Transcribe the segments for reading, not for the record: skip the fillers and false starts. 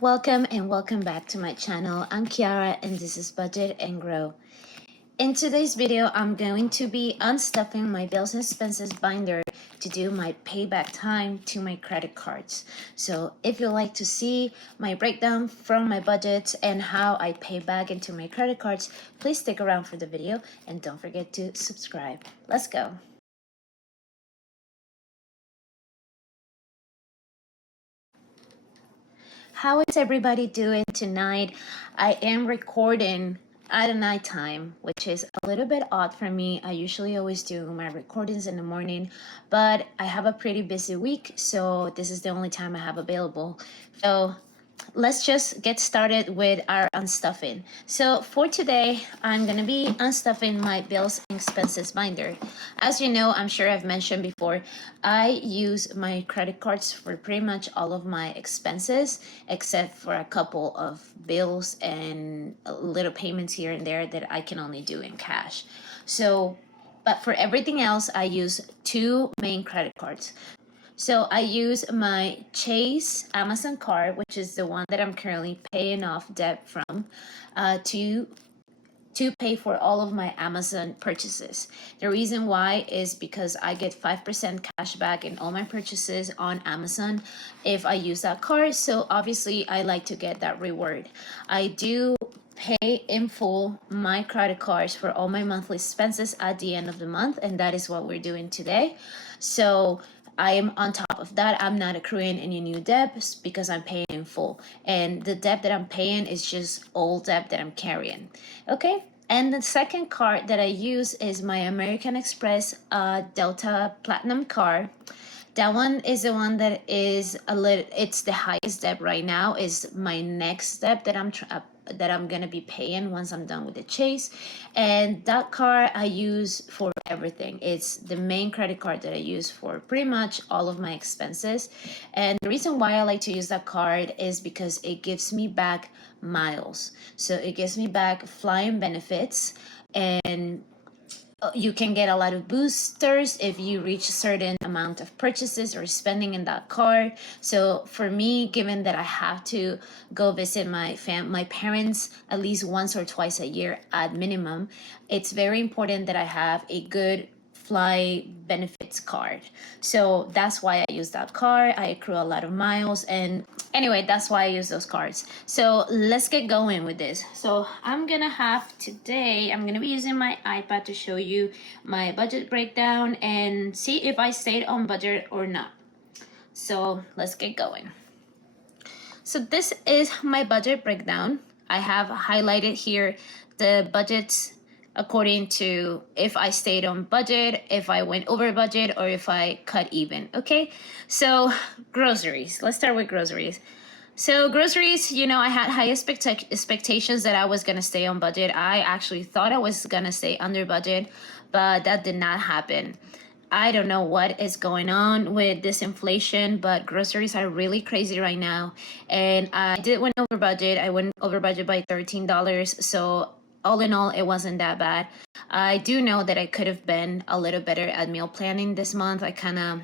Welcome and welcome back to my channel. I'm Kiara and this is Budget and Grow. In today's video, I'm going to be unstuffing my bills and expenses binder to do my payback time to my credit cards. So if you'd like to see my breakdown from my budget and how I pay back into my credit cards, please stick around for the video and don't forget to subscribe. Let's go. How is everybody doing tonight? I am recording at a nighttime, which is a little bit odd for me. I usually always do my recordings in the morning, but I have a pretty busy week, so this is the only time I have available. So let's just get started with our unstuffing. So for today, I'm gonna be unstuffing my bills and expenses binder. As you know, I'm sure I've mentioned before, I use my credit cards for pretty much all of my expenses, except for a couple of bills and little payments here and there that I can only do in cash. But for everything else, I use two main credit cards. So I use my Chase Amazon card, which is the one that I'm currently paying off debt from, to pay for all of my Amazon purchases. The reason why is because I get 5% cash back in all my purchases on Amazon if I use that card. So obviously I like to get that reward. I do pay in full my credit cards for all my monthly expenses at the end of the month, and that is what we're doing today. So I am on top of that. I'm not accruing any new debts because I'm paying in full. And the debt that I'm paying is just old debt that I'm carrying. Okay? And the second card that I use is my American Express Delta Platinum card. That one is the one that is it's the highest debt right now. Is my next step that I'm gonna be paying once I'm done with the Chase. And that card I use for everything. It's the main credit card that I use for pretty much all of my expenses. And the reason why I like to use that card is because it gives me back miles. So it gives me back flying benefits, and you can get a lot of boosters if you reach a certain amount of purchases or spending in that card. So for me, given that I have to go visit my parents at least once or twice a year at minimum, it's very important that I have a good fly benefits card. So that's why I use that card. I accrue a lot of miles, and anyway, that's why I use those cards. So let's get going with this. So I'm gonna be using my iPad to show you my budget breakdown and see if I stayed on budget or not. So let's get going. So this is my budget breakdown. I have highlighted here the budgets according to if I stayed on budget, if I went over budget, or if I cut even. Okay, so groceries. Let's start with groceries. So groceries, I had high expectations that I was gonna stay on budget. I actually thought I was gonna stay under budget, but that did not happen. I don't know what is going on with this inflation, but groceries are really crazy right now. And I went over budget. I went over budget by $13. So all in all, it wasn't that bad. I do know that I could have been a little better at meal planning this month. I kind of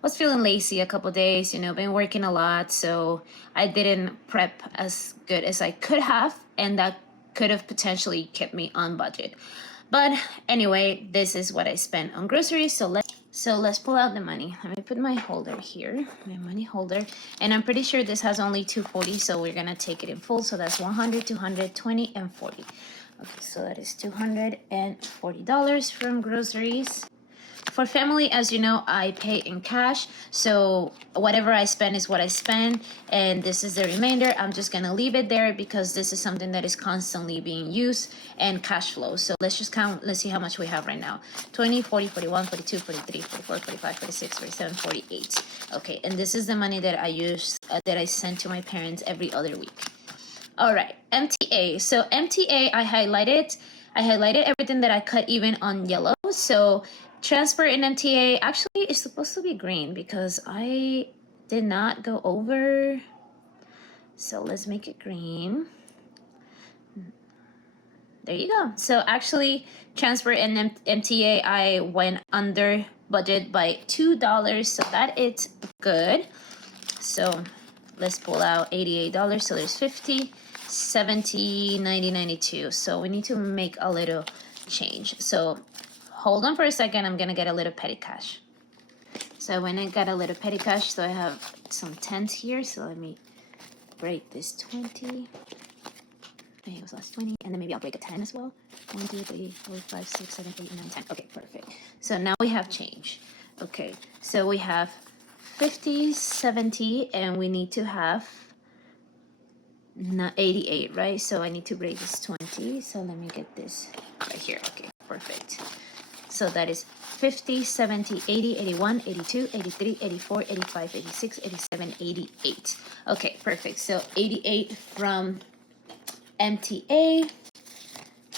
was feeling lazy a couple days, been working a lot. So I didn't prep as good as I could have. And that could have potentially kept me on budget. But anyway, this is what I spent on groceries. So let's pull out the money. Let me put my holder here, my money holder. And I'm pretty sure this has only 240, so we're gonna take it in full. So that's 100, 220, and 40. Okay, so that is $240 from groceries. For family, as you know, I pay in cash. So whatever I spend is what I spend. And this is the remainder. I'm just going to leave it there because this is something that is constantly being used and cash flow. So let's just count. Let's see how much we have right now. 20, 40, 41, 42, 43, 44, 45, 46, 47, 48. Okay, and this is the money that I use, that I send to my parents every other week. All right, MTA. So MTA, I highlighted everything that I cut even on yellow. So transfer in MTA actually is supposed to be green because I did not go over. So let's make it green. There you go. So actually transfer in MTA, I went under budget by $2. So that is good. So let's pull out $88. So there's 50, 70, 90, 92. So we need to make a little change. So hold on for a second. I'm gonna get a little petty cash. So I went and got a little petty cash. So I have some 10s here. So let me break this 20. Okay, it was last 20, and then maybe I'll break a 10 as well. 1, 2, 3, 4, 5, 6, 7, 8, 9, 10. Okay, perfect. So now we have change. Okay, so we have 50, 70, and we need to have 88, right? So I need to break this 20. So let me get this right here. Okay, perfect. So that is 50, 70, 80, 81, 82, 83, 84, 85, 86, 87, 88. Okay, perfect. So 88 from MTA,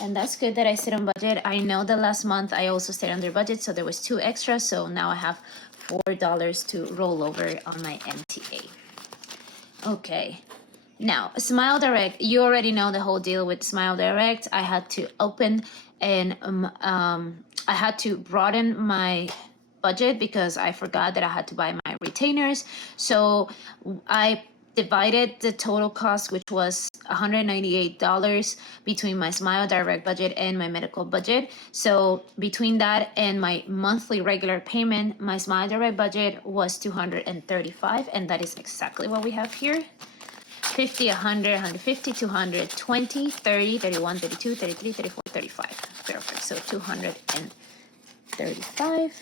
and that's good that I stayed on budget. I know that last month I also stayed under budget, so there was 2 extra, so now I have $4 to roll over on my MTA. Okay, now Smile Direct, you already know the whole deal with Smile Direct. I had to open and I had to broaden my budget because I forgot that I had to buy my retainers. So I divided the total cost, which was $198 between my Smile Direct budget and my medical budget. So between that and my monthly regular payment, my Smile Direct budget was $235, and that is exactly what we have here. 50, 100, 150, 200, 20, 30, 31, 32, 33, 34, 35. Perfect. So 235.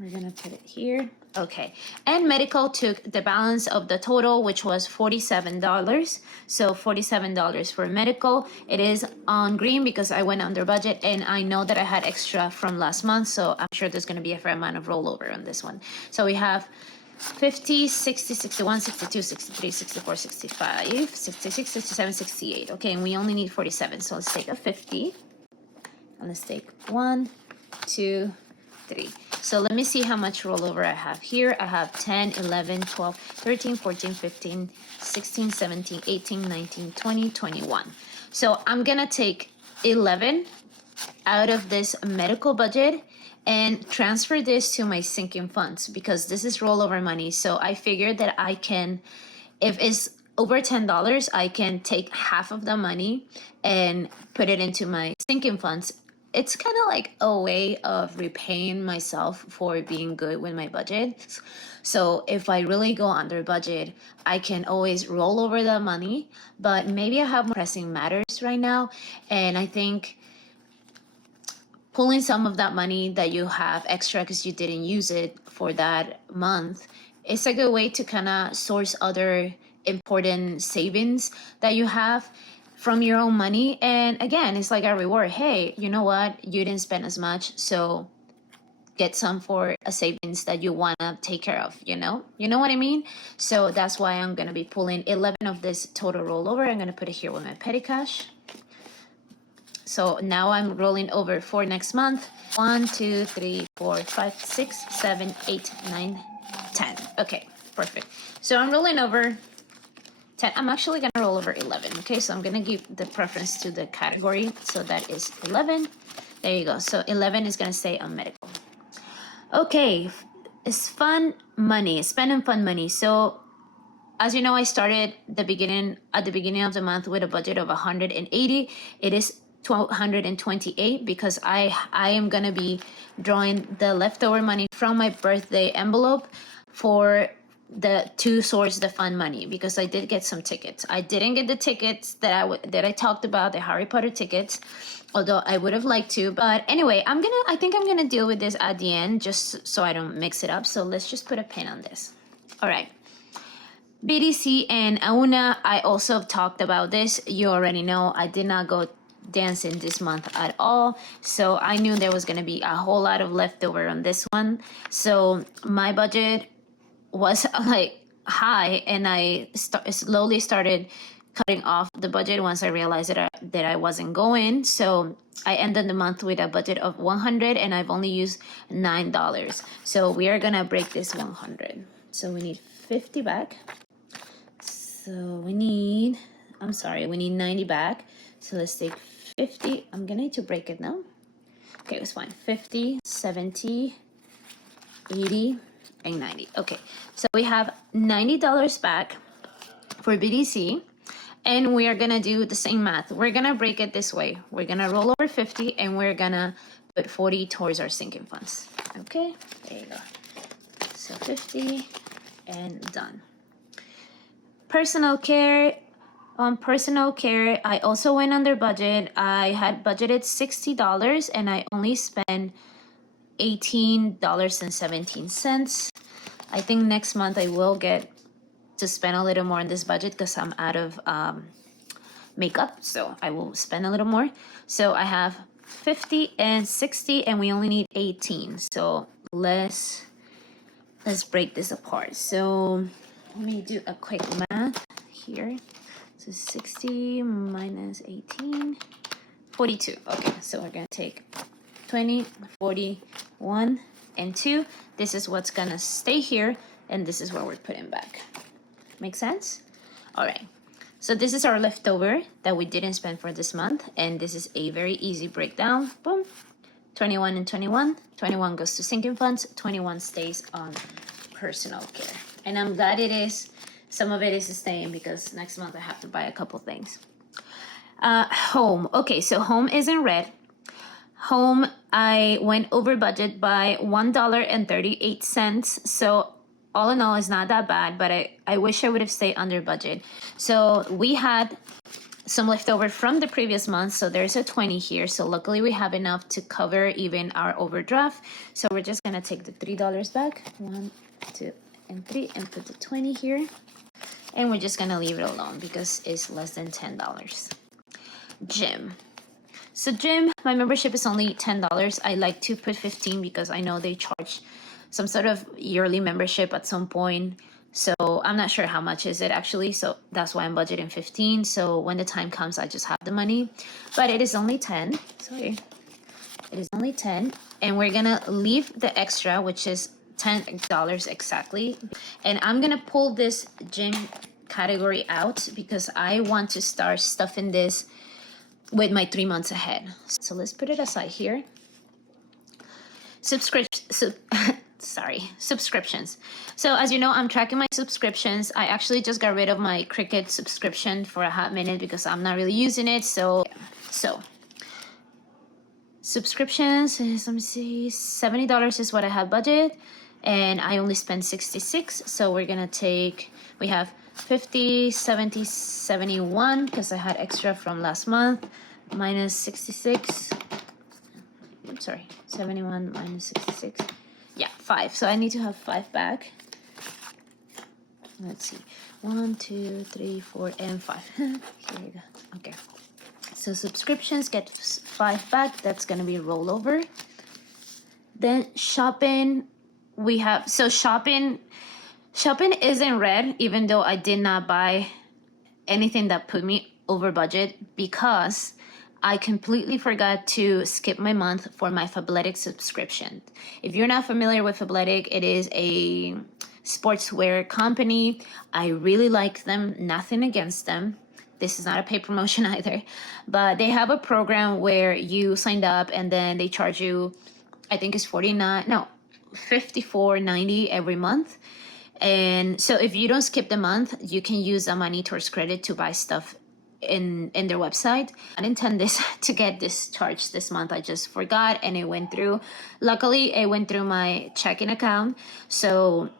We're gonna put it here. Okay, and medical took the balance of the total, which was $47. So $47 for medical. It is on green because I went under budget, and I know that I had extra from last month, so I'm sure there's gonna be a fair amount of rollover on this one. So we have 50, 60, 61, 62, 63, 64, 65, 66, 67, 68. Okay, and we only need 47. So let's take a 50. And let's take 1, 2, 3. So let me see how much rollover I have here. I have 10, 11, 12, 13, 14, 15, 16, 17, 18, 19, 20, 21. So I'm gonna take 11 out of this medical budget and transfer this to my sinking funds because this is rollover money. So I figured that I can, if it's over $10, I can take half of the money and put it into my sinking funds. It's kind of like a way of repaying myself for being good with my budget. So if I really go under budget, I can always roll over that money, but maybe I have more pressing matters right now. And I think pulling some of that money that you have extra because you didn't use it for that month, it's a good way to kind of source other important savings that you have from your own money. And again, it's like a reward. Hey, you know what? You didn't spend as much, so get some for a savings that you want to take care of, you know what I mean? So that's why I'm going to be pulling 11 of this total rollover. I'm going to put it here with my petty cash. So now I'm rolling over for next month. 1, 2, 3, 4, 5, 6, 7, 8, 9, 10. Okay, perfect. So I'm rolling over 10. I'm actually gonna roll over 11. Okay, so I'm gonna give the preference to the category. So that is 11. There you go. So 11 is gonna stay on medical. Okay, it's fun money, spend and fun money. So as you know, I started at the beginning of the month with a budget of 180. It is 128 because I am gonna be drawing the leftover money from my birthday envelope to source the fun money because I did get some tickets. I didn't get the tickets that I talked about, the Harry Potter tickets, although I would have liked to. But anyway, I think I'm gonna deal with this at the end just so I don't mix it up. So let's just put a pin on this. All right. BDC and Auna, I also talked about this. You already know I did not go dancing this month at all, so I knew there was going to be a whole lot of leftover on this one. So my budget was like high, and I slowly started cutting off the budget once I realized that I wasn't going. So I ended the month with a budget of 100, and I've only used $9. So we are gonna break this 100. So we need 50 back. So we need 90 back. So let's take 50. I'm gonna need to break it now. Okay, it was fine. 50, 70, 80, and 90. Okay, so we have $90 back for BDC, and we are gonna do the same math. We're gonna break it this way. We're gonna roll over 50, and we're gonna put 40 towards our sinking funds. Okay, there you go. So 50 and done. Personal care. On personal care, I also went under budget. I had budgeted $60 and I only spent $18.17. I think next month I will get to spend a little more on this budget because I'm out of makeup, so I will spend a little more. So I have 50 and 60 and we only need 18. So let's break this apart. So let me do a quick math here. So 60 minus 18, 42. Okay, so we're gonna take 20, 40, 1, and 2. This is what's gonna stay here, and this is what we're putting back. Make sense? All right. So this is our leftover that we didn't spend for this month, and this is a very easy breakdown. Boom. 21 and 21. 21 goes to sinking funds. 21 stays on personal care. And I'm glad it is. Some of it is staying because next month I have to buy a couple things. Home. Okay, so home is in red. Home, I went over budget by $1.38. So all in all, it's not that bad, but I wish I would have stayed under budget. So we had some leftover from the previous month. So there's a 20 here. So luckily we have enough to cover even our overdraft. So we're just going to take the $3 back. 1, 2, and 3 and put the 20 here. And we're just gonna leave it alone because it's less than $10. Gym. So gym, my membership is only $10. I like to put 15 because I know they charge some sort of yearly membership at some point. So I'm not sure how much is it actually. So that's why I'm budgeting 15. So when the time comes, I just have the money. But it is only 10. Sorry. It is only 10. And we're gonna leave the extra, which is $10 exactly. And I'm gonna pull this gym category out because I want to start stuffing this with my 3 months ahead. So let's put it aside here. Subscriptions. So as you know, I'm tracking my subscriptions. I actually just got rid of my Cricut subscription for a hot minute because I'm not really using it. So subscriptions is, let me see, $70 is what I have budget. And I only spent 66, so we're gonna take, we have 50, 70, 71, because I had extra from last month, minus 66, I'm sorry, 71 minus 66, yeah, 5, so I need to have 5 back. Let's see, 1, 2, 3, 4, and 5, here we go, okay. So subscriptions get 5 back, that's gonna be rollover. Then shopping, we have, so shopping is in red, even though I did not buy anything that put me over budget because I completely forgot to skip my month for my Fabletics subscription. If you're not familiar with Fabletics, it is a sportswear company. I really like them, nothing against them. This is not a paid promotion either, but they have a program where you signed up and then they charge you, I think it's $54.90 every month. And so if you don't skip the month, you can use the money towards credit to buy stuff in their website. I didn't intend this to get this charged this month. I just forgot and it went through. Luckily, it went through my checking account. So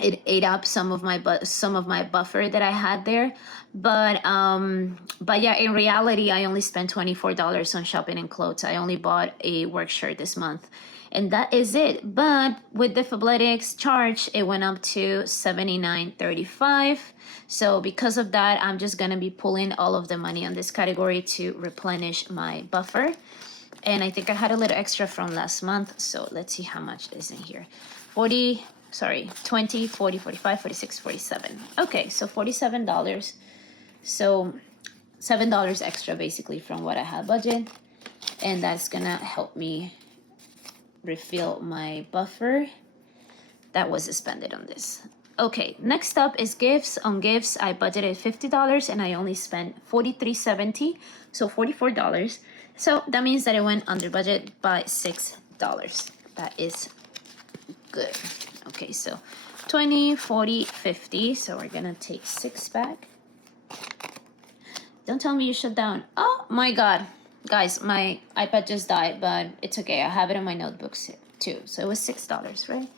it ate up some of my buffer that I had there. But yeah, in reality, I only spent $24 on shopping and clothes. I only bought a work shirt this month. And that is it. But with the Fabletics charge, it went up to $79.35. So because of that, I'm just going to be pulling all of the money on this category to replenish my buffer. And I think I had a little extra from last month. So let's see how much is in here. 20, 40, 45, 46, 47. Okay, so $47. So $7 extra basically from what I had budget. And that's going to help me refill my buffer that was expended on this. Okay, next up is gifts. On gifts, I budgeted $50 and I only spent $43.70, so $44. So that means that I went under budget by $6. That is good. Okay, so 20, 40, 50. So we're gonna take 6 back. Don't tell me you shut down. Oh my God. Guys, my iPad just died, but it's okay. I have it in my notebooks too. So it was $6, right?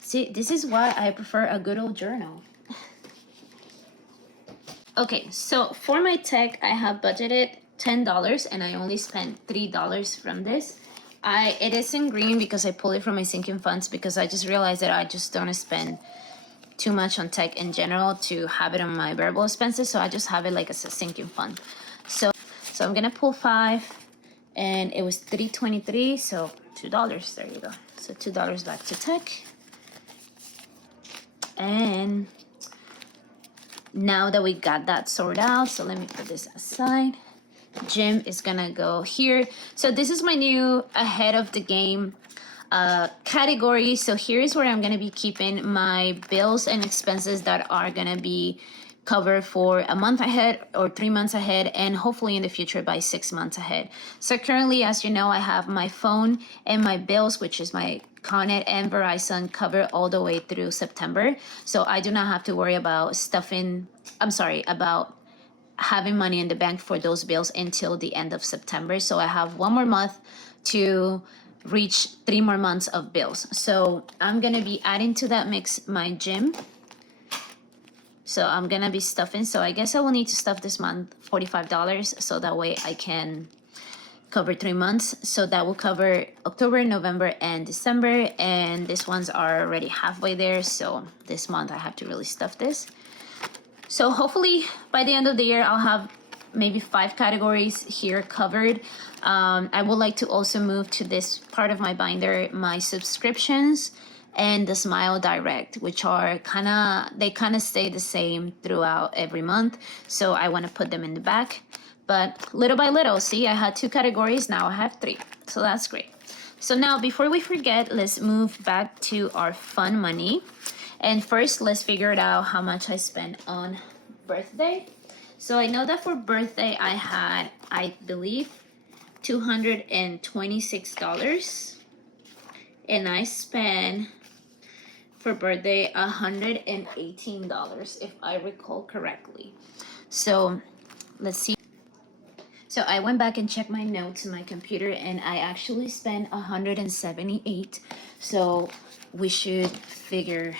See, this is why I prefer a good old journal. Okay, so for my tech, I have budgeted $10 and I only spent $3 from this. It is in green because I pulled it from my sinking funds because I just realized that I just don't spend too much on tech in general to have it on my variable expenses, so I just have it like as a sinking fund. So I'm gonna pull 5, and it was $3.23, so $2. There you go. So $2 back to tech. And now that we got that sorted out, so let me put this aside. Gym is gonna go here. So this is my new ahead of the game category. So here's where I'm gonna be keeping my bills and expenses that are gonna be covered for a month ahead or 3 months ahead, and hopefully in the future by 6 months ahead. So currently, as you know, I have my phone and my bills, which is my Connet and Verizon, covered all the way through September. So I do not have to worry about about having money in the bank for those bills until the end of September. So I have 1 more month to reach 3 more months of bills. So I'm gonna be adding to that mix my gym. So I'm gonna be stuffing. So I guess I will need to stuff this month $45, so that way I can cover 3 months. So that will cover October, November, and December. And these ones are already halfway there. So this month I have to really stuff this. So hopefully by the end of the year, I'll have maybe 5 categories here covered. I would like to also move to this part of my binder, my subscriptions and the Smile Direct, which are they kind of stay the same throughout every month. So I want to put them in the back. But little by little, see, I had 2 categories, now I have 3. So that's great. So now before we forget, let's move back to our fun money. And first, let's figure it out how much I spent on birthday. So I know that for birthday, I had, I believe, $226. And I spent, for birthday, $118, if I recall correctly. So let's see. So I went back and checked my notes in my computer, and I actually spent $178. So we should figure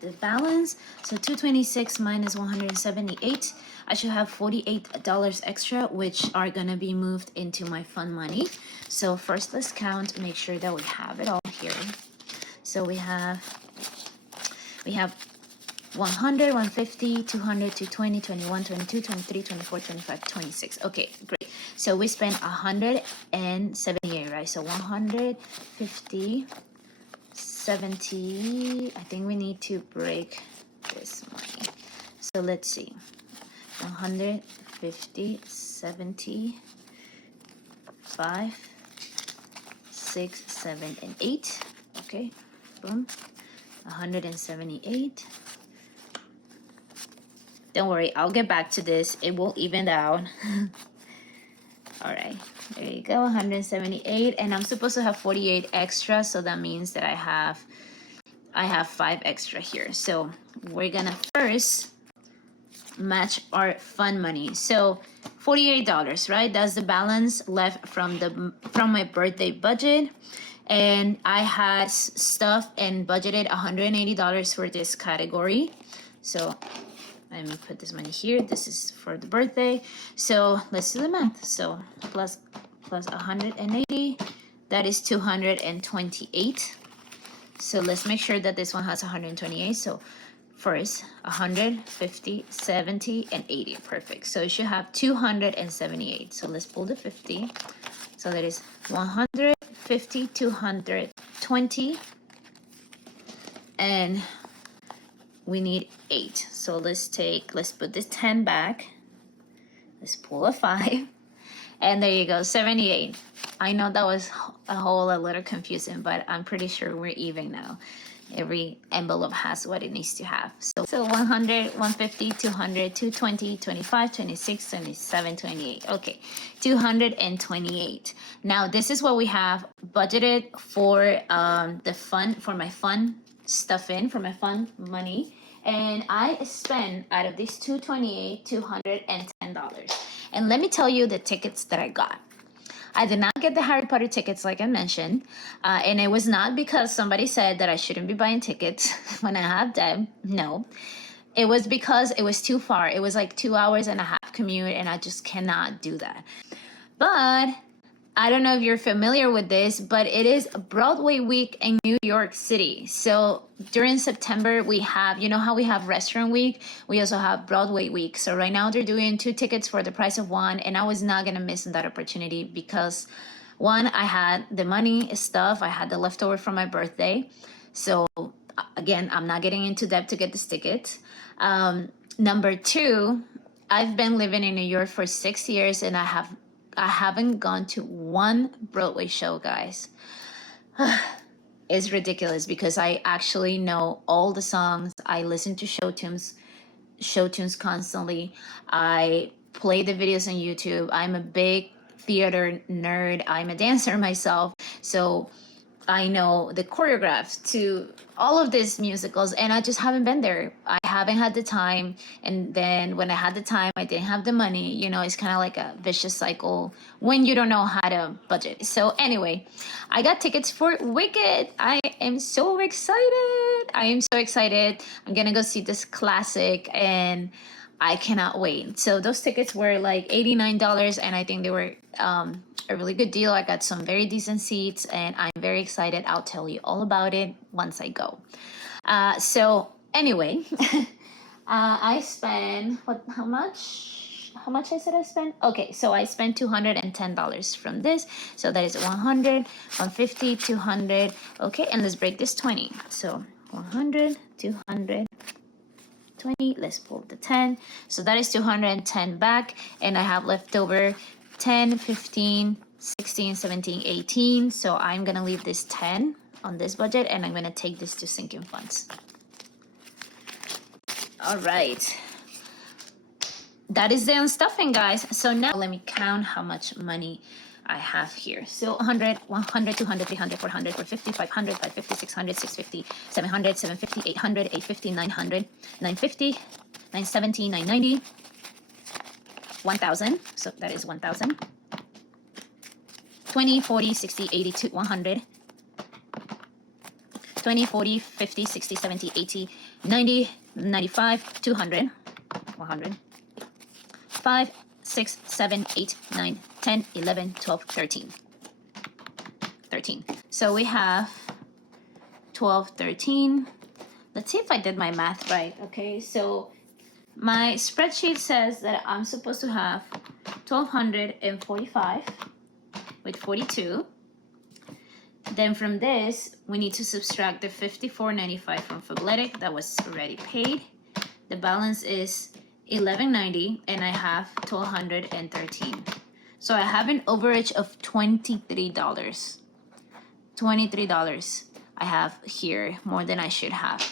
the balance. So 226 minus 178, I should have $48 extra, which are gonna be moved into my fun money. So first let's count, make sure that we have it all here. So we have 100, 150, 200, 220, 21, 22, 23, 24, 25, 26. Okay, great. So we spent 178, right? So 150, 70. I think we need to break this money. So let's see. 150, 70, 5, 6, 7, and 8. Okay, boom. 178. Don't worry, I'll get back to this. It will even out. All right, there you go, 178. And I'm supposed to have 48 extra, so that means that I have 5 extra here. So we're gonna first match our fun money. So $48, right? That's the balance left from my birthday budget. And I had stuff and budgeted $180 for this category. So let me put this money here. This is for the birthday. So let's do the math. So plus 180, that is 228. So let's make sure that this one has 128. So first, 150, 70, and 80. Perfect. So you should have 278. So let's pull the 50. So that is 150, 220, and we need 8. So let's put this 10 back. Let's pull a 5. And there you go, 78. I know that was a little confusing, but I'm pretty sure we're even now. Every envelope has what it needs to have. So 100, 150, 200, 220, 25, 26, 27, 28. Okay, 228. Now this is what we have budgeted for the fun, for my fun stuffing, for my fun money. And I spent out of these 228, $210. And let me tell you the tickets that I got. I did not get the Harry Potter tickets, like I mentioned, and it was not because somebody said that I shouldn't be buying tickets when I have them. No, it was because it was too far. It was like 2 hours and a half commute, and I just cannot do that. But I don't know if you're familiar with this, but it is Broadway week in New York City. So during September, we have, you know how we have Restaurant Week? We also have Broadway week. So right now they're doing 2 tickets for the price of 1. And I was not going to miss that opportunity because, one, I had the money stuff. I had the leftover from my birthday. So again, I'm not getting into debt to get this ticket. Number 2, I've been living in New York for 6 years and I haven't gone to one Broadway show, guys. It's ridiculous because I actually know all the songs. I listen to show tunes constantly. I play the videos on YouTube. I'm a big theater nerd. I'm a dancer myself. So I know the choreographs to all of these musicals, and I just haven't been there. I haven't had the time, and then when I had the time, I didn't have the money. You know, it's kind of like a vicious cycle when you don't know how to budget. So anyway, I got tickets for Wicked. I am so excited. I am so excited. I'm gonna go see this classic, and I cannot wait. So those tickets were like $89, and I think they were a really good deal. I got some very decent seats, and I'm very excited. I'll tell you all about it once I go. So anyway, I spent how much? How much I said I spent? Okay, so I spent $210 from this. So that is 100, 150, 200. Okay, and let's break this 20. So 100, 200. 20, let's pull the 10. So that is 210 back, and I have left over 10, 15, 16, 17, 18. So I'm gonna leave this 10 on this budget, and I'm gonna take this to sinking funds. All right, that is the unstuffing, guys. So now let me count how much money I have here. So 100, 100, 200, 300, 400, 450, 500, 550, 600, 650, 700, 750, 800, 850, 900, 950, 970, 990, 1,000. So that is 1,000. 20, 40, 60, 80, 100. 20, 40, 50, 60, 70, 80, 90, 95, 200, 100. 5, 6, 7, 8, 9, 10, 11, 12, 13. 13. So we have 12, 13. Let's see if I did my math right. Okay, so my spreadsheet says that I'm supposed to have 1,245 with 42. Then from this, we need to subtract the $54.95 from Fabletic that was already paid. The balance is $11.90, and I have 1,213. So I have an overage of $23. $23 I have here, more than I should have.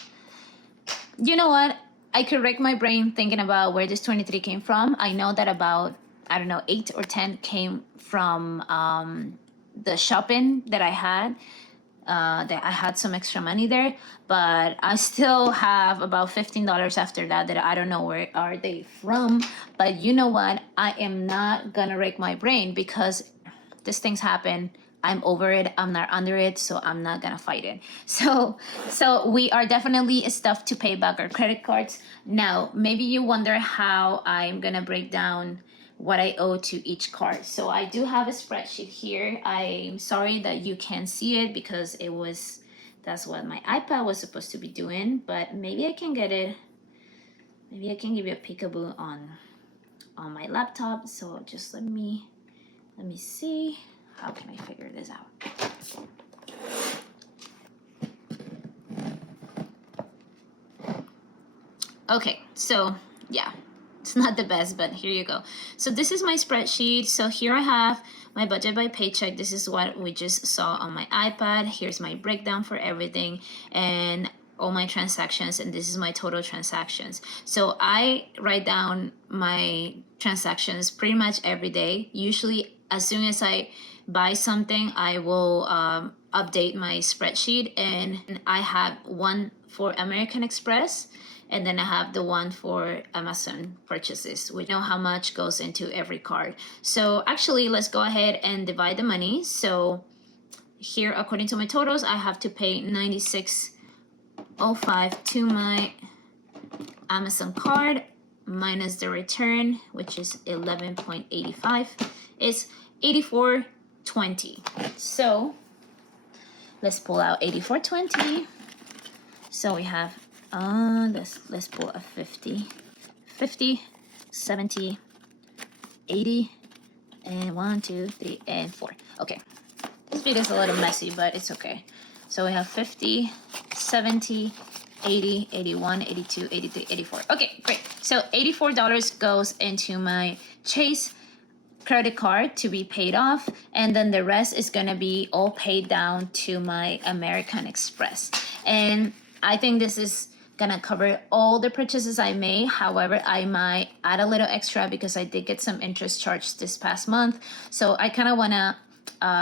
You know what? I could rack my brain thinking about where this 23 came from. I know that about, I don't know, 8 or 10 came from the shopping that I had. That I had some extra money there, but I still have about $15 after that I don't know where are they from. But you know what? I am not gonna rake my brain because these things happen. I'm over it. I'm not under it, so I'm not gonna fight it. So we are definitely stuffed to pay back our credit cards. Now, maybe you wonder how I'm gonna break down what I owe to each card. So I do have a spreadsheet here. I'm sorry that you can't see it because that's what my iPad was supposed to be doing, but maybe I can get it. Maybe I can give you a peekaboo on my laptop. So just let me see. How can I figure this out? Okay, so yeah. It's not the best, but here you go. So this is my spreadsheet. So here I have my budget by paycheck. This is what we just saw on my iPad. Here's my breakdown for everything and all my transactions, and this is my total transactions. So I write down my transactions pretty much every day. Usually as soon as I buy something, I will update my spreadsheet, and I have one for American Express, and then I have the one for Amazon purchases. We know how much goes into every card. So actually, let's go ahead and divide the money. So here, according to my totals, I have to pay $96.05 to my Amazon card, minus the return, which is 11.85, is 84.20. So let's pull out 84.20. So we have let's pull a 50, 70, 80, and 1, 2, 3, and 4. Okay, this video is a little messy, but it's okay. So we have 50, 70, 80, 81, 82, 83, 84. Okay, great. So $84 goes into my Chase credit card to be paid off, and then the rest is gonna be all paid down to my American Express. And I think this is gonna cover all the purchases I made. However, I might add a little extra because I did get some interest charged this past month. So I kind of wanna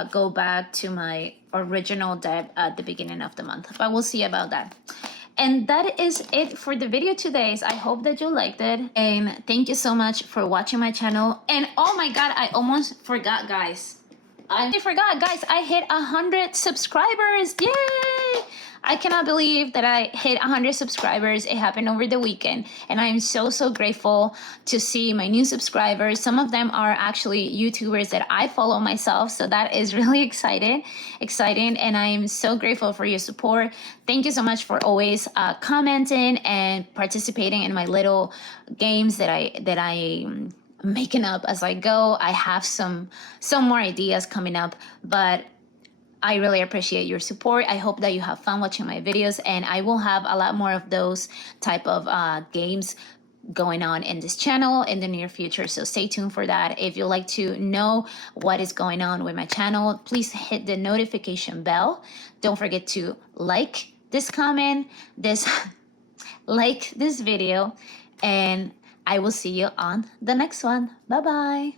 go back to my original debt at the beginning of the month, but we'll see about that. And that is it for the video today. I hope that you liked it, and thank you so much for watching my channel. And oh my god, I almost forgot, guys. I hit 100 subscribers. Yay! I cannot believe that I hit 100 subscribers. It happened over the weekend, and I am so grateful to see my new subscribers. Some of them are actually YouTubers that I follow myself, so that is really exciting, and I am so grateful for your support. Thank you so much for always commenting and participating in my little games that I making up as I go. I have some more ideas coming up, but I really appreciate your support. I hope that you have fun watching my videos, and I will have a lot more of those type of games going on in this channel in the near future, so stay tuned for that. If you'd like to know what is going on with my channel, please hit the notification bell. Don't forget to like this like this video, and I will see you on the next one. Bye bye.